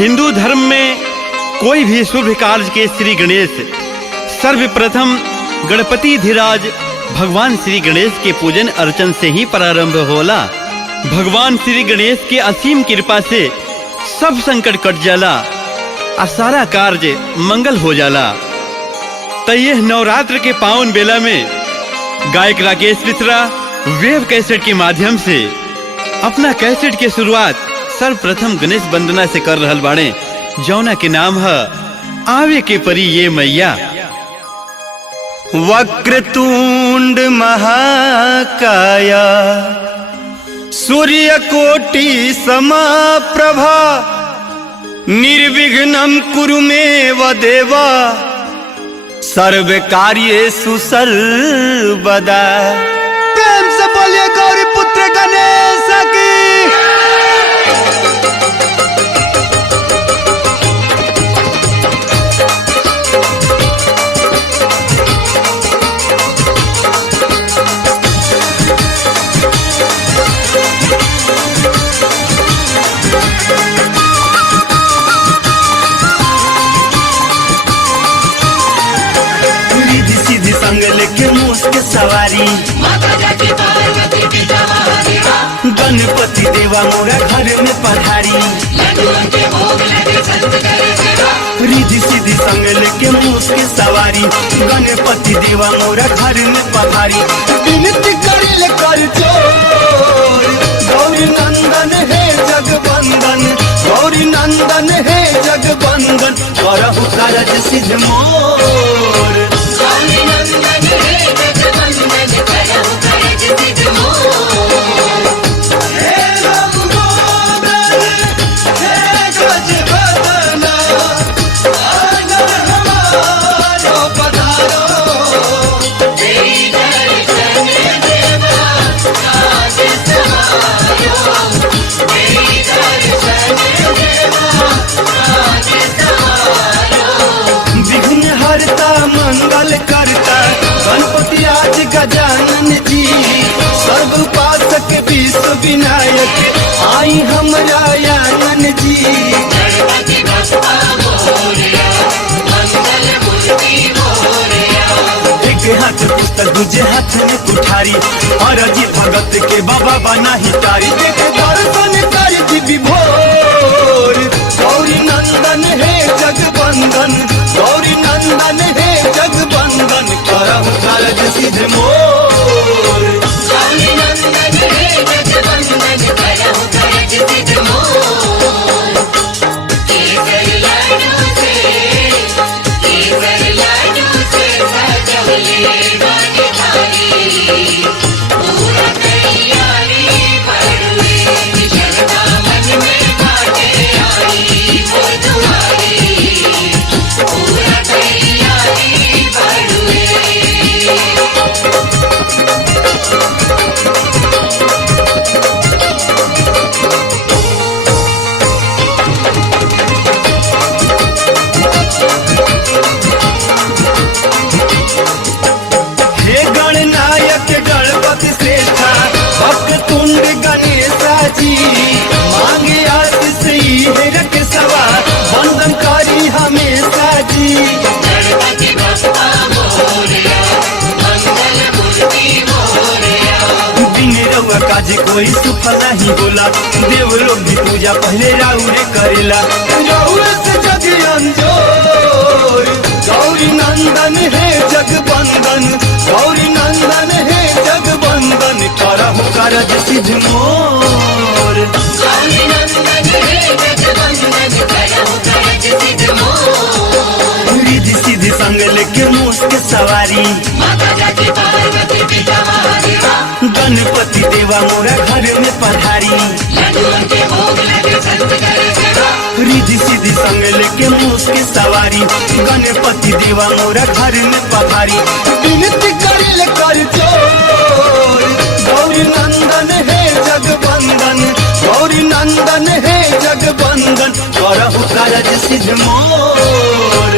हिंदू धर्म में कोई भी शुभ कार्य के श्री गणेश सर्वप्रथम गणपति धीराज भगवान श्री गणेश के पूजन अर्चन से ही प्रारंभ होला। भगवान श्री गणेश के असीम कृपा से सब संकट कट जाला और सारा कार्य मंगल हो जाला। तो यह नवरात्र के पावन बेला में गायक राकेश मिश्रा वेब कैसेट के माध्यम से अपना कैसेट के शुरुआत सर्वप्रथम गणेश वंदना से कर रहल बाड़े, जौना के नाम है आवे के परी ये मैया। वक्रतुंड महाकाया सूर्यकोटि समाप्रभा निर्विघ्नं कुरु मे देवा सर्वकार्येषु सर्वदा। प्रेम से बोलिए गौरी पुत्र गणेश की। के सवारी गणपति देवा मोरा घर में पधारी, रिधि सीधी संग लेके मूस के सवारी गणपति देवा मोरा घर में पधारी। विनती करिल कर जोर गौरी नंदन है जगवंदन, गौरी नंदन है जगवंदन करहु कारज सिद्ध मोर। गौरी नंदन है जगवंदन करहु कारज सिद्ध मोर। हे रघुनंदन हे गजवदन आनंद हमारो पधारो। तेरी दर्शन देवा काज समारो, तेरी दर्शन देवा काज समारो। विघ्न हरता मंगल करता गणपति आज गजानन जी, सर्व उपासक विश्व विनायक आई हमरा आंगन जी। गणपति बप्पा मोरया मंगल मूर्ति मोरया। एक हाथ पुस्तक दूजे हाथ में कुठारी और जी भगत के बाबा बना ही तारी। देख दर्शन कर दिव्य भोर गौरी नंदन है जगवंदन, गौरी नंदन है जगवंदन करहु कारज सिद्ध मोर। गौरी नंदन है जगवंदन करहु कारज सिद्ध मोर। केसर लाडू से सजौले बाटे थारी, पूरा तैयारी पड़ुए शरदा मन में बाटे आई वो तुम्हारी, पूरा तैयारी पड़ुए। हे गणनायक गणपति श्रेष्ठा वक्रतुंड गणेशा जी, मांगे आशीष ही रख सवा वंदन करी हमेशा जी। गणपति बप्पा मोरया मंगल मूर्ति मोरया। दिन रउआ काज कोई सुफल नहीं होला, देव लोग भी पूजा पहले राउरे करेला। राउरे से जग अंजोर गौरी नंदन है जगवंदन, गौरी नंदन है जगवंदन करहु कारज सिद्ध मोर। गौरी नंदन है जगवंदन करहु कारज सिद्ध मोर। रिधि सीधी संग लेके मूस के सवारी गणपति देवा मोरा घर में पधारी, रिधि सीधी संग लेके मूस के सवारी गणपति देवा मोरा घर में पधारी। विनती करिल कर जोर गौरी नंदन है जगवंदन, गौरी नंदन है जगवंदन करहु कारज सिद्ध मोर।